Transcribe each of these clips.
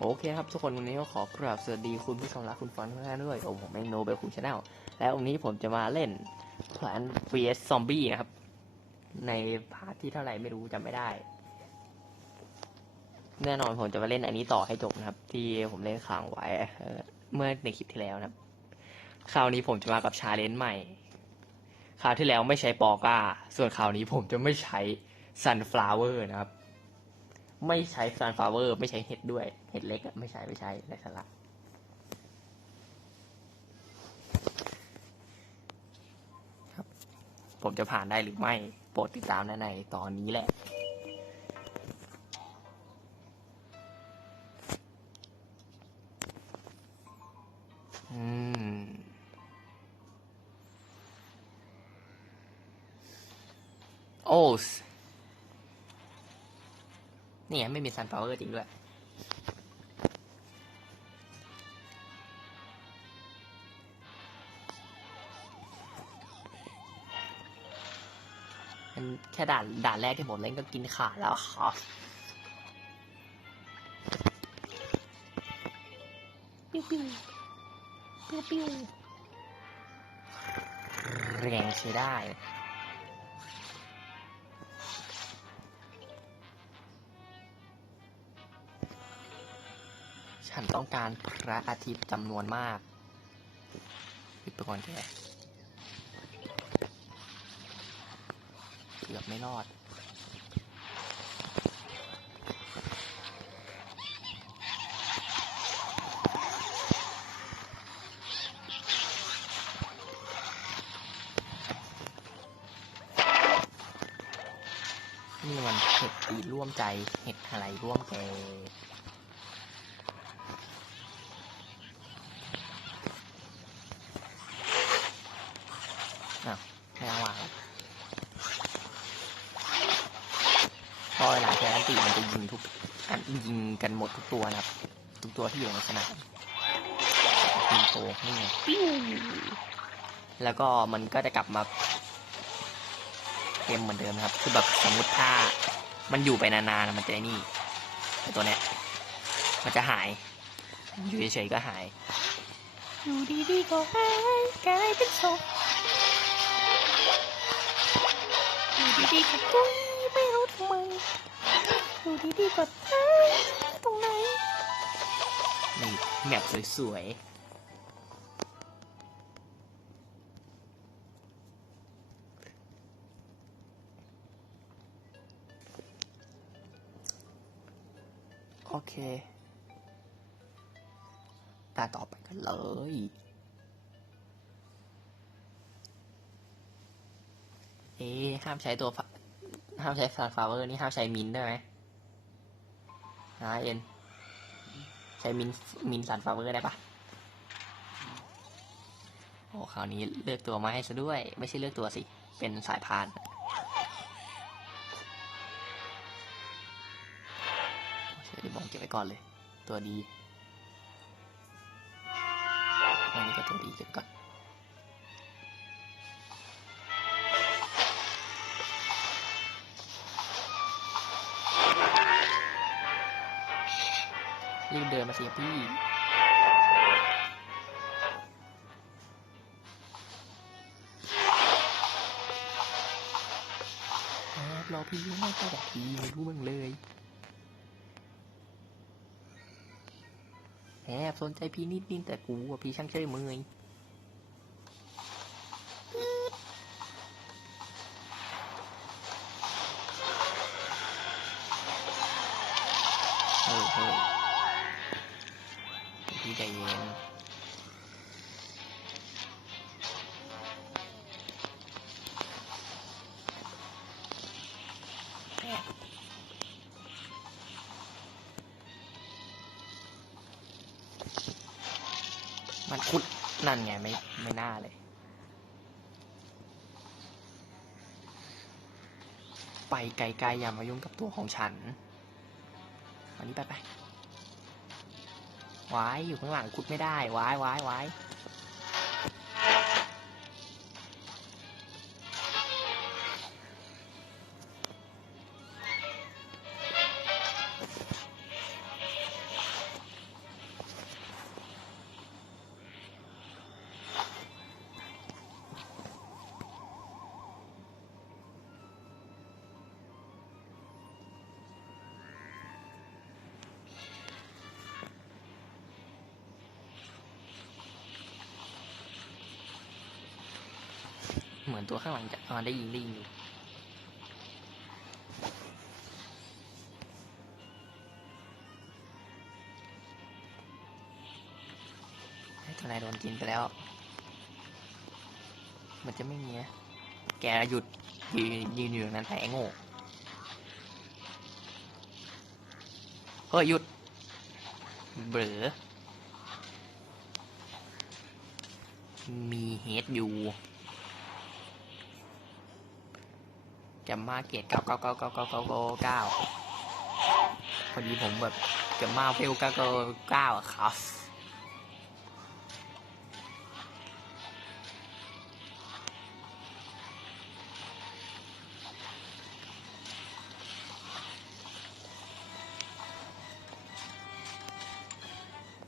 โอเคครับทุกคนวันนี้ก็ขอกราบสวัสดีคุณผู้ชมและคุณฟังทุกท่านด้วยอ้ผมเองโนเบลคุณชาแนลและวันนี้ผมจะมาเล่น Plan vs Zombie นะครับ ในพาร์ทที่เท่าไหร่ไม่รู้จำไม่ได้ แน่นอนผมจะมาเล่นอันนี้ต่อให้จบนะครับ ที่ผมเล่นค้างไว้เมื่อในคลิปที่แล้วนะครับ คราวนี้ผมจะมากับชาเลนจ์ใหม่ คราวที่แล้วไม่ใช้ปอก้า ส่วนคราวนี้ผมจะไม่ใช้ sunflower นะครับ ไม่ใช้ซันฟลาเวอร์ไม่ใช้เห็ดด้วย เห็ดเล็กอะไม่ใช้ไม่ใช้ไรสาระครับ ผมจะผ่านได้หรือไม่ โปรดติดตามในตอนนี้แหละ ซัน f ฟ o เวอร์จริงด้วย มันแค่ด่านด่านแรกที่ผมเล่นก็กินขาดแล้วครับปิ้วปิ้วปิ้วปิ้วแรงใช้ได้ ต้องการพระอาทิตย์จำนวนมากปิดไปก่อนแกเกือบไม่รอด นี่มันเห็ดตีร่วมใจ เห็ดอะไรร่วมแก อ้าวไม่เอาวางเพราะเวลาใช้อันติมันจะยิงทุกอันยิงกันหมด ทุกตัวนะครับ ทุกตัวที่อยู่ในสนามยิงโตนี่ไงแล้วก็มันก็จะกลับมาเกมเหมือนเดิมครับ คือแบบสมมติถ้ามันอยู่ไปนานๆมันจะนี่ไอตัวเนี้ยมันจะหาย อยู่เฉยๆก็หาย อยู่ดีๆก็หายกลายเป็นศพอยู่ดีๆก็ปุ้ยไม่รู้ทำไมอยู่ดีๆก็ตาย นี่แมปสวยๆ โอเค ตาต่อไปกันเลยเอ๊ห้ามใช้ตัว ห้ามใช้ซันฟลาวเวอร์นี่ห้ามใช้มินได้ไหมนะเอ็น ใช้มินมินซันฟาเวอร์ได้ปะโอ้คราวนี้เลือกตัวมาให้ซะด้วย ไม่ใช่เลือกตัวสิ เป็นสายพานโอเคเดี๋ยวผมเก็บไว้ก่อนเลย ตัวดีอันนี้ก็ตัวดีเก็บก่อน รีบเดินมาสิพี่รอพี่ไม่ไปกับพี่รู้มึงเลยแอบสนใจพี่นิดนิดแต่กูอะพี่ช่างเชยมือ นั่นไงไม่ไม่น่าเลย ไปไกลๆอย่ามายุ่งกับตัวของฉัน อันนี้ไปไปวายอยู่ข้างหลังคุดไม่ได้วายวายวาย มือนตัวข้างหลังจะอ่าได้ยิงได้ยิงอยู่ให้ตัวนายโดนกินไปแล้ว มันจะไม่มีนะแกหยุดยืนยืนอยู่ตรงนั้นแต่โง่เฮ้ยหยุด เบลอมีเฮดอยู่ จะมาเกตเก้าเก้าเก้าเก้าเก้าเก้าเก้าพอดีผมแบบจะมาเพลเก้าเก้าเก้าครับ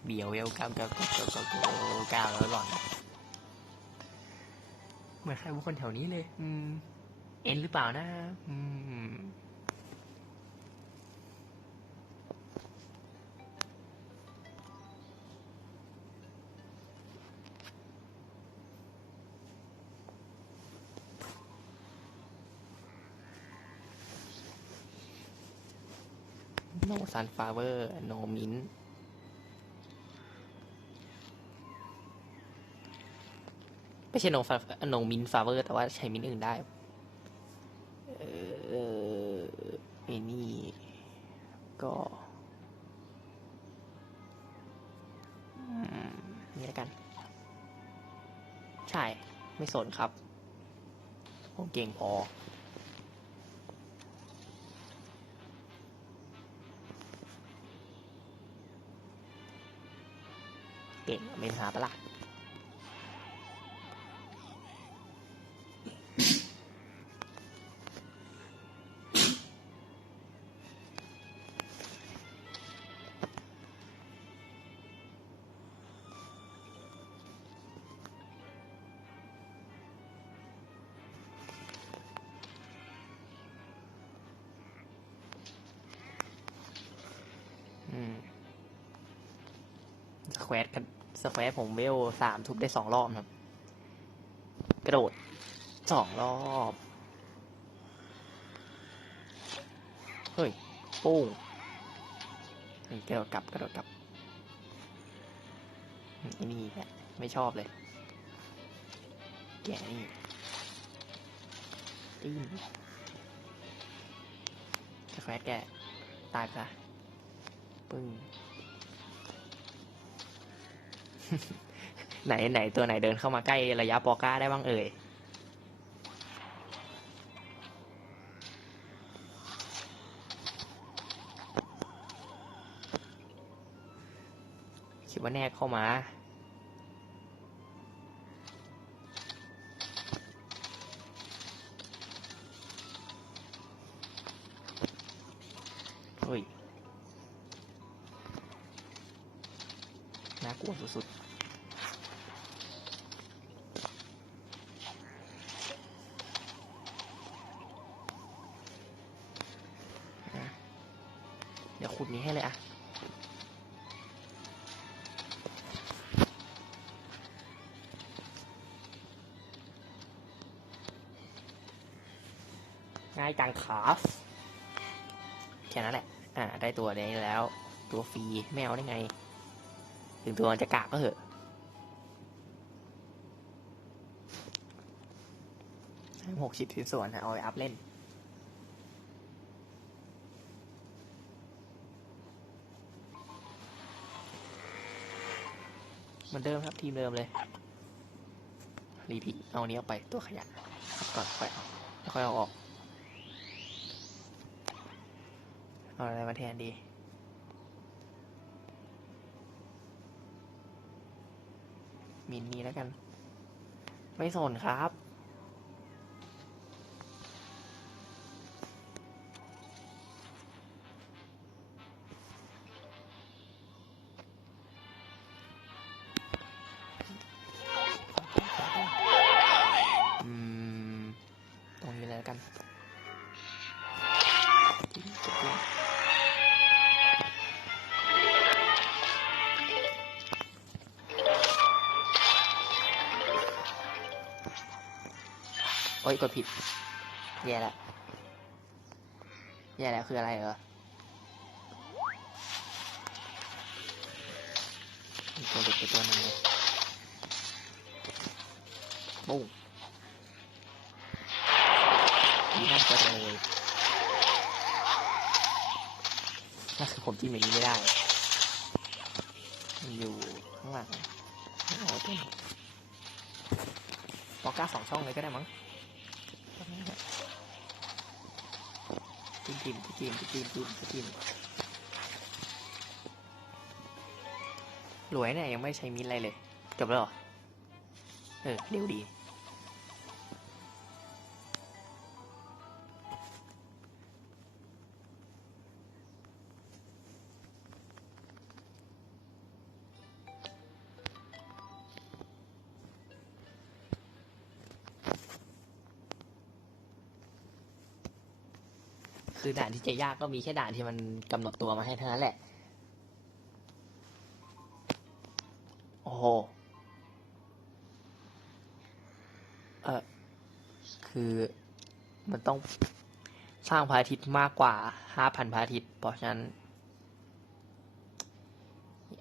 เบียวเวลก้าวก้าวก้าวก้าวก้าวก้าวแล้วหล่อนเหมือนใครบางคนแถวนี้เลย อืม เอ็นหรือเปล่านะอืมโนซันฟลาเวอร์โนมินไม่ใช่โนฟาโนมินฟาเวอร์แต่ว่าใช้มินอื่นได้ เออไอ้นี่ก็อืมนี่แล้วกัน ใช่ ไม่สนครับผมเก่งพอ เก่งไม่หาปะล่ะ ควตกันสแควตผมเวลสามทุบได้สองรอบครับ กระโดดสองรอบ เฮ้ยปุ้งนี่กระโดดกลับกระโดดกลับอืมไอ้นี่แหละไม่ชอบเลย แกนี่ตีนสแควตแกตายซะปึ้ง ไหนไหนตัวไหนเดินเข้ามาใกล้ระยะปอก้าได้บ้างเอ่ยคิดว่าแนกเข้ามาเฮ้ยน่ากลัวสุดๆายจังครับแค่นั้นแหละ อ่า ได้ตัวนี้แล้ว ตัวฟรีไม่เอาได้ไง ถึงตัวมันจะกากก็เหอะหกสิบชิ้นส่วนนะเอาไปอัพเล่นเหมือนเดิมครับทีมเดิมเลย รีพีเอาอันนี้ออกไปตัวขยะก่อนไปเอาแล้วค่อยเอาออก เอาอะไรมาแทนดีมินนี่แล้วกัน ไม่สนครับ อ้ยกดผิดแย่แล้วแย่แล้วคืออะไรเหรอตัวเด็กตัวนึงเลยปุ้งนี่าจะเลยน่าคือผมจิ้มอย่างนี้ไม่ได้มันอยู่ข้างหลังเอาตัวนี้ปอกก้าสองช่องเลยก็ได้มั้ง จิ้มจิ้มจิ้มจิ้มจิ้มจิ้มจิ้มรวยเนี่ยยังไม่ใช้มินอะไรเลย จบแล้วเหรอ เออเร็วดี คือด่านที่จะยากก็มีแค่ด่านที่มันกำหนดตัวมาให้เท่านั้นแหละ โอ้โห เออคือมันต้องสร้างพระอาทิตย์มากกว่าห้าพันพระอาทิตย์ เพราะฉะนั้น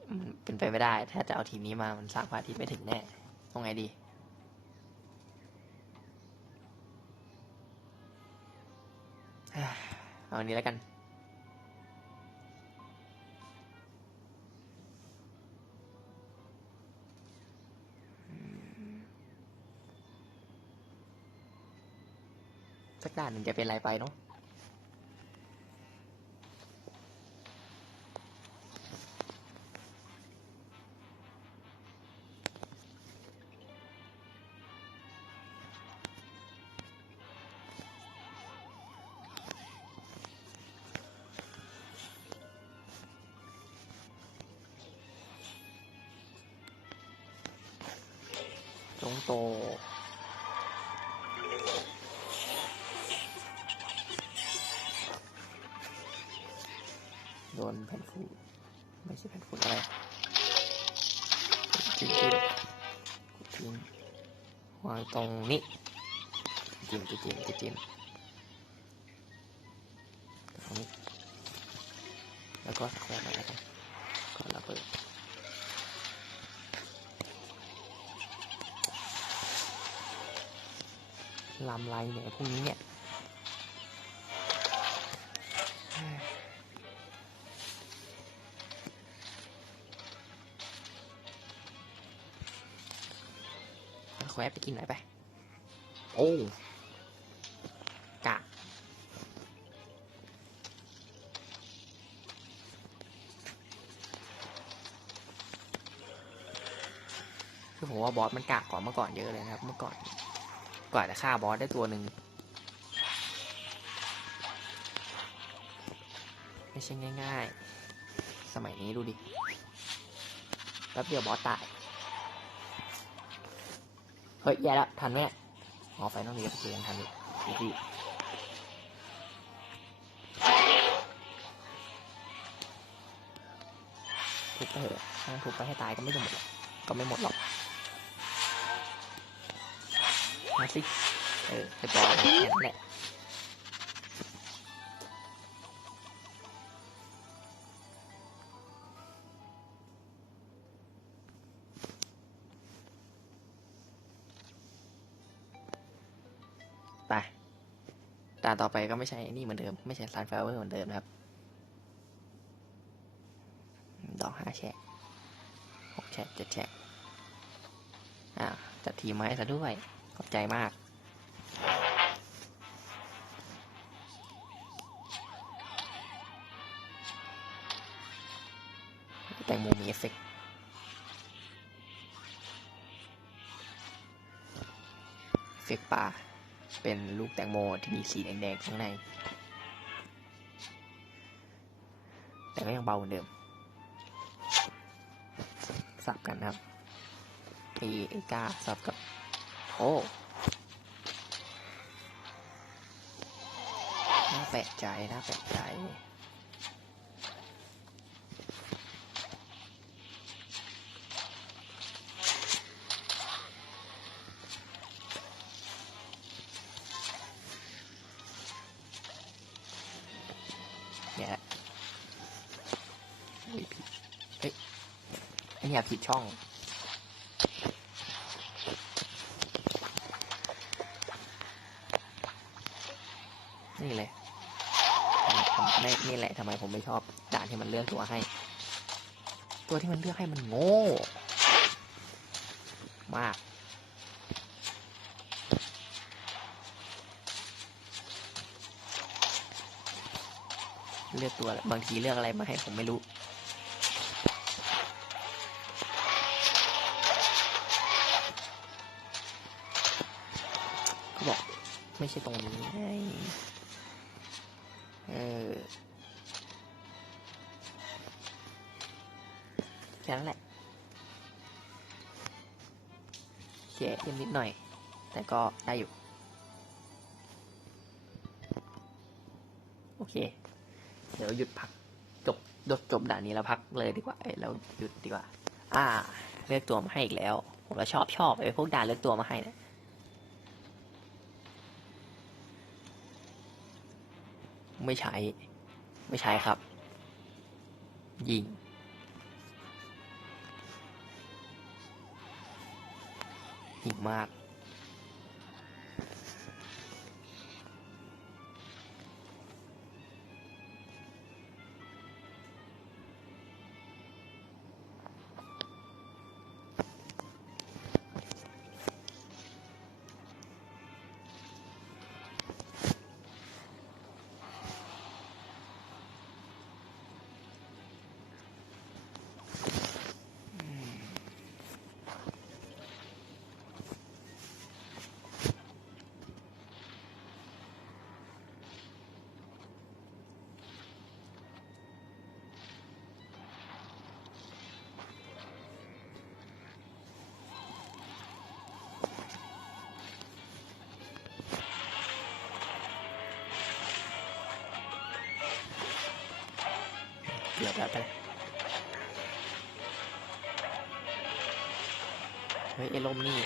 มันเป็นไปไม่ได้ ถ้าจะเอาทีมนี้มามันสร้างพระอาทิตย์ไม่ถึงแน่ต้องไงดี เอาอันนี้แล้วกัน สักด้านหนึ่งจะเป็นอะไรไปเนาะ งโต โดนแผ่นฝุ่นไม่ใช่แผ่นฝุ่นอะไรจิ้มจิ้มจิ้มวางตรงนี้จิ้มจิ้มจิ้มจิ้มจิ้มตรงนี้แล้วก็สแควร์มาแล้วกัน ลำไรเนี่ยพวกนี้เนี่ยแควะไปกินหน่อยไป โอ้กะคือผมว่าบอสมันกากกว่าเมื่อก่อนเยอะเลยนะครับ เมื่อก่อนก ว่าจะฆ่าบอสได้ตัวหนึ่งไม่ใช่ง่าย ๆ สมัยนี้ดูดิแป๊บเดียวบอสตาย เฮ้ย แย่แล้วทันเนี่ยอ๋อไฟต้องมีกับเกียงทันอยู่ดีดีทุบไปเถอะถ้าทุบไปให้ตายก็ไม่จะหมดก็ไม่หมดหรอก มาสิ เออไปบอลแค่นั้นแหละไปตาต่อไปก็ไม่ใช่นี่เหมือนเดิม ไม่ใช่ซันฟลาเวอร์เหมือนเดิมนะครับ ดอกห้าแฉกหกแฉกเจ็ดแฉกอ่าจัดทีมมาให้ซะด้วย ขอบใจมากแตงโมมีเอฟเฟกต์เฟกปลาเป็นลูกแตงโมที่มีสีแดงๆข้างใน แต่ก็ยังเบาเหมือนเดิม สับกันครับเอเอกาสับกับ โอ้น่าแปลกใจน่าแปลกใจเนี่ยไอเหี้ยผิดช่อง นี่แหละทำไมผมไม่ชอบด่านที่มันเลือกตัวให้ ตัวที่มันเลือกให้มันโง่ มาก เลือกตัวบางทีเลือกอะไรมาให้ผมไม่รู้ก็บอกไม่ใช่ตรงนี้เออ แค่นั้นแหละเขียนนิดหน่อย แต่ก็ได้อยู่ โอเค เดี๋ยวหยุดพักจบจบจบด่านนี้แล้วพักเลยดีกว่าเอ้เราหยุดดีกว่า อ่า เลือกตัวมาให้อีกแล้ว ผมก็ชอบชอบไอ้พวกด่านเลือกตัวมาให้เนะไม่ใช้ ไม่ใช้ครับ ยิง ยิมาก เกือบแบบไปเฮ้ยไอ้ลมนี่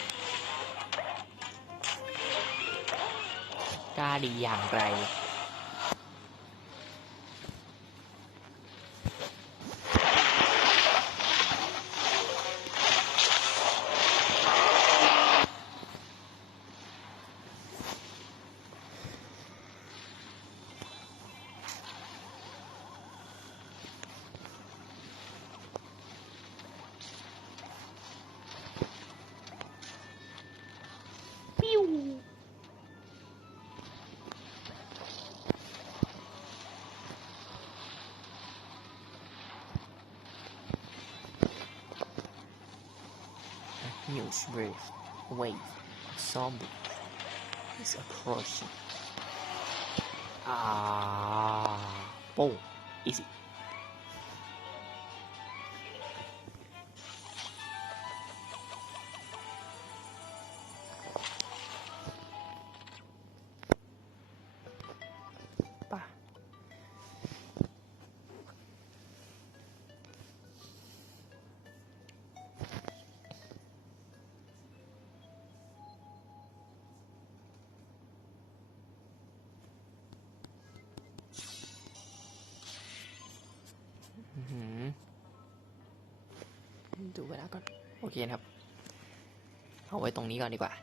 กล้าดีอย่างไร News wave wave zombie is approaching อ่าโป้ง easy โอเคนะครับ เอาไว้ตรงนี้ก่อนดีกว่า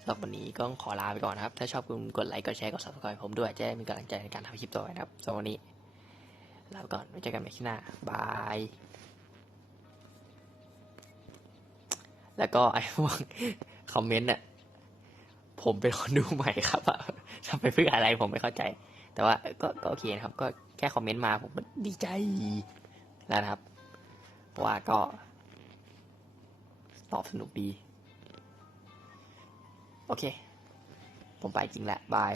สำหรับวันนี้ก็ขอลาไปก่อนนะครับ ถ้าชอบคุณกดไลค์ กดแชร์ กด subscribe ผมด้วย จะได้มีกำลังใจในการทำคลิปต่อไปนะครับสำหรับวันนี้ลาไปก่อนไว้เจอกันใหม่คลิปหน้า บาย แล้วก็ไอ้พวกคอมเมนต์น่ะ ผมเป็นคนดูใหม่ครับอะทำไปเพื่ออะไรผมไม่เข้าใจ แต่ว่าก็ก็โอเคนะครับ ก็แค่คอมเมนต์มาผมดีใจแล้วนะครับ เพราะว่าก็ ตอบสนุกดี โอเค ผมไปจริงแหละ บาย